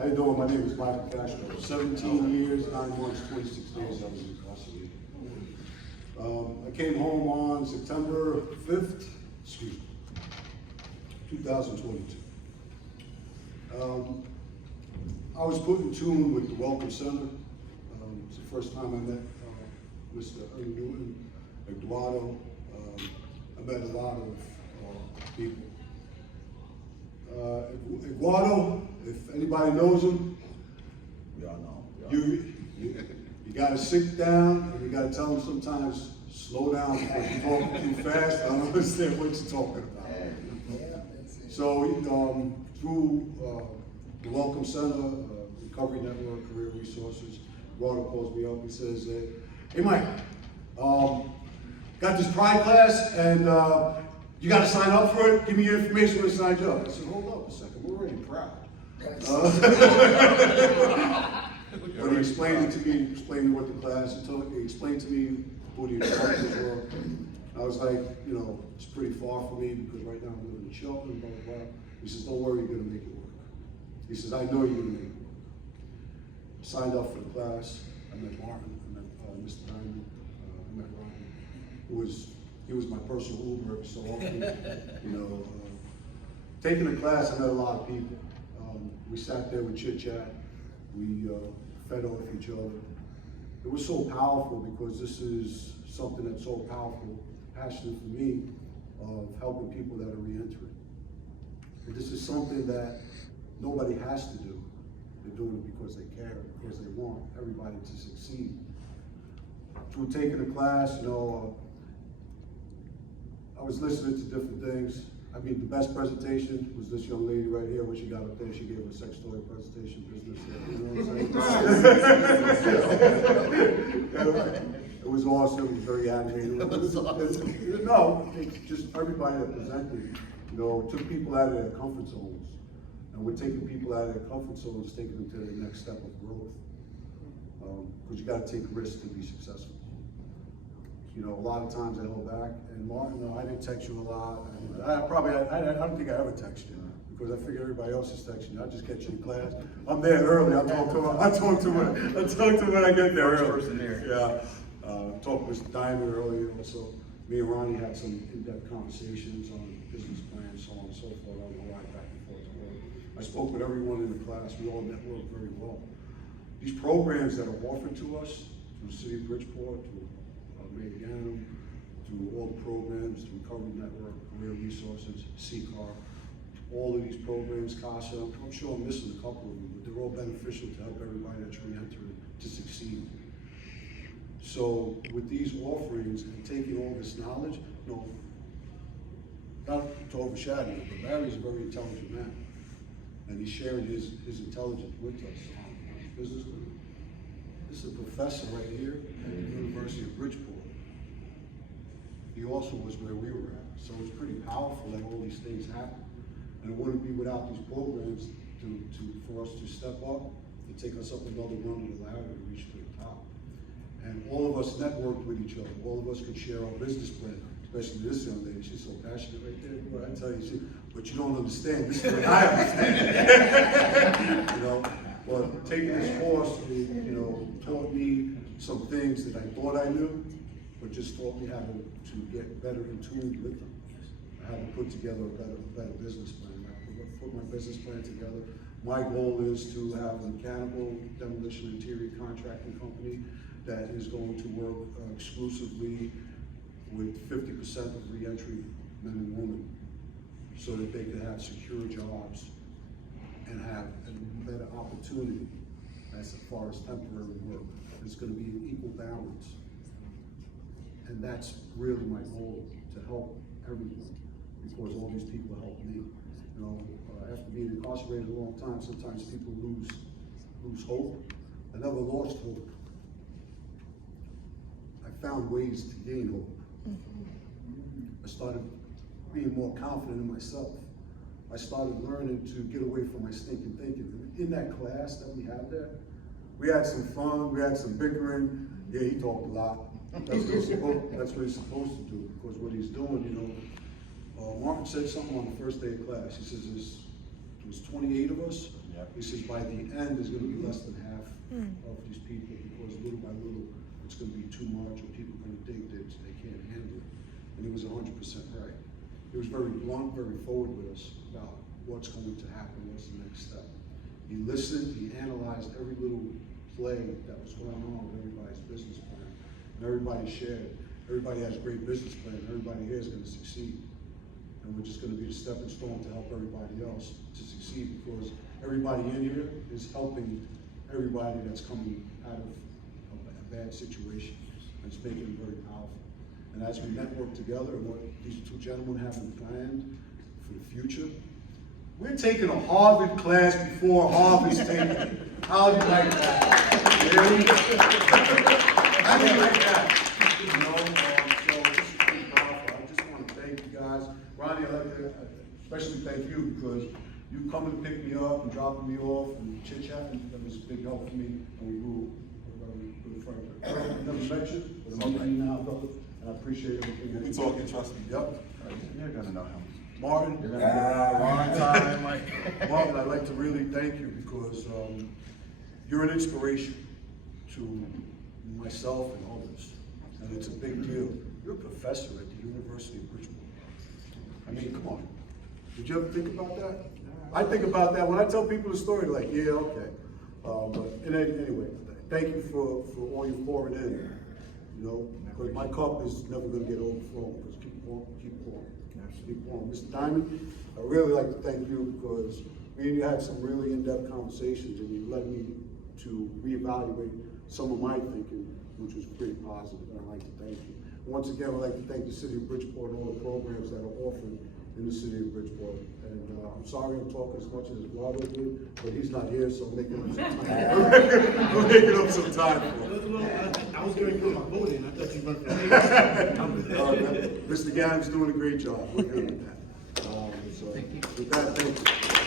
How you doing? My name is Michael Castro. 17 years, 9 months, 26 days I was incarcerated. I came home on September 5th, 2022. I was put in tune with the Welcome Center. It's the first time I met Mr. Newton, Eduardo. I met a lot of people. Eduardo, if anybody knows him, We all know. you gotta sit down and you gotta tell him sometimes, slow down because you're talking too fast. I don't understand what you're talking about. So through the Welcome Center, Recovery Network, Career Resources, Eduardo calls me up and says, hey Mike, got this Pride class and you got to sign up for it. Give me your information when I sign you up. I said, hold up a second, we're already proud. But he explained it to me, explained me what the class, he explained to me who the instructors were. I was like, you know, it's pretty far for me because right now I'm living in Shelton, blah, blah, blah. He says, don't worry, you're going to make it work. He says, I know you're going to make it work. I signed up for the class. I met Martin, I met Mr. Diamond, I met Ryan, he was my personal Uber so often, you know. Taking the class, I met a lot of people. We sat there, we chit-chat, we fed off each other. It was so powerful because this is something that's so powerful, passionate for me, of helping people that are re-entering. And this is something that nobody has to do. They're doing it because they care, because they want everybody to succeed. Through taking the class, you know, I was listening to different things. I mean, the best presentation was this young lady right here. When she got up there, she gave a sex toy presentation business. You know what I'm saying? It was awesome. It was very animated. No, it's just everybody that presented, you know, took people out of their comfort zones. And we're taking people out of their comfort zones, taking them to the next step of growth. Because you got to take risks to be successful. You know, a lot of times I held back, and Martin, I didn't text you a lot. I don't think I ever texted you because I figured everybody else is texting you. I just get you in class. I'm there early. I talk to him when I get there early. Person there. Yeah. Talked with Mr. Diamond earlier. So me and Ronnie had some in-depth conversations on business plans, so on and so forth. On the ride back and forth to work. I spoke with everyone in the class. We all networked very well. These programs that are offered to us through the City of Bridgeport, through Mayor through all the programs, the Recovery Network, Career Resources, CCAR, all of these programs, Castro, I'm sure I'm missing a couple of them, but they're all beneficial to help everybody that's re-entering to succeed. So with these offerings and taking all this knowledge, you know, not to overshadow it, but Barry's a very intelligent man, and he's sharing his intelligence with us on business. This is a professor right here at the University of Bridgeport. He also was where we were at. So it's pretty powerful that all these things happen. And it wouldn't be without these programs for us to step up, to take us up another rung of the ladder to reach to the top. And all of us networked with each other. All of us could share our business plan, especially this young lady. She's so passionate right there. Boy, I tell you, but you don't understand. This is what I understand. You know? But taking this course, you know, taught me some things that I thought I knew, but just taught me how to get better in tune with them. How to put together a better business plan. I put my business plan together. My goal is to have a mechanical demolition interior contracting company that is going to work exclusively with 50% of re-entry men and women so that they can have secure jobs and have a better opportunity as far as temporary work. It's going to be an equal balance. And that's really my goal, to help everyone, because all these people help me. You know, after being incarcerated a long time, sometimes people lose hope. I never lost hope. I found ways to gain hope. I started being more confident in myself. I started learning to get away from my stinking thinking. In that class that we had there, we had some fun, we had some bickering. Yeah, he talked a lot. That's what he's supposed to do, because what he's doing, you know, Martin said something on the first day of class. He says, there was 28 of us, Yep. He says by the end, there's gonna be less than half of these people, because little by little, it's gonna be too much, or people are gonna think that they can't handle it. And he was 100% right. He was very blunt, very forward with us about what's going to happen, what's the next step. He listened, he analyzed every little play that was going on with everybody's business plan, and everybody shared. Everybody has a great business plan, and everybody here is gonna succeed. And we're just gonna be the stepping stone to help everybody else to succeed, because everybody in here is helping everybody that's coming out of a bad situation. And it's making it very powerful. And as we network together, and what these two gentlemen have in plan for the future, we're taking a Harvard class before Harvard's taking it. How do you like that? Really? How do you like that? You know, so this is pretty powerful. I just want to thank you guys. Ronnie, I'd like to especially thank you, because you coming to pick me up and dropping me off and chit-chatting, that was a big help for me, and we grew a very good friendship. I never met you, but I'm meeting you now, brother, and I appreciate everything. that We you talking, do. trust me. Yep. You're gonna know him. Martin, You're gonna be a long time, Martin, I'd like to really thank you, because you're an inspiration to myself and others, and it's a big deal. You're a professor at the University of Bridgeport. I mean, come on. Did you ever think about that? I think about that when I tell people the story, they're like, yeah, okay. But anyway, thank you for all you pouring in, you know, because my cup is never gonna get overflowing, because keep pouring. Mr. Diamond, I really like to thank you, because me and you had some really in-depth conversations, and you led me to reevaluate some of my thinking, which was pretty positive, and I'd like to thank you. Once again, I'd like to thank the city of Bridgeport and all the programs that are offered in the city of Bridgeport. And I'm sorry I'm talking as much as Eduardo did, but he's not here, so I'm making up some time. I'm making up some time for him. I was going to put my vote in. I thought you were going to. Mr. Gaddam's doing a great job. We're good with that. So with that, thank you.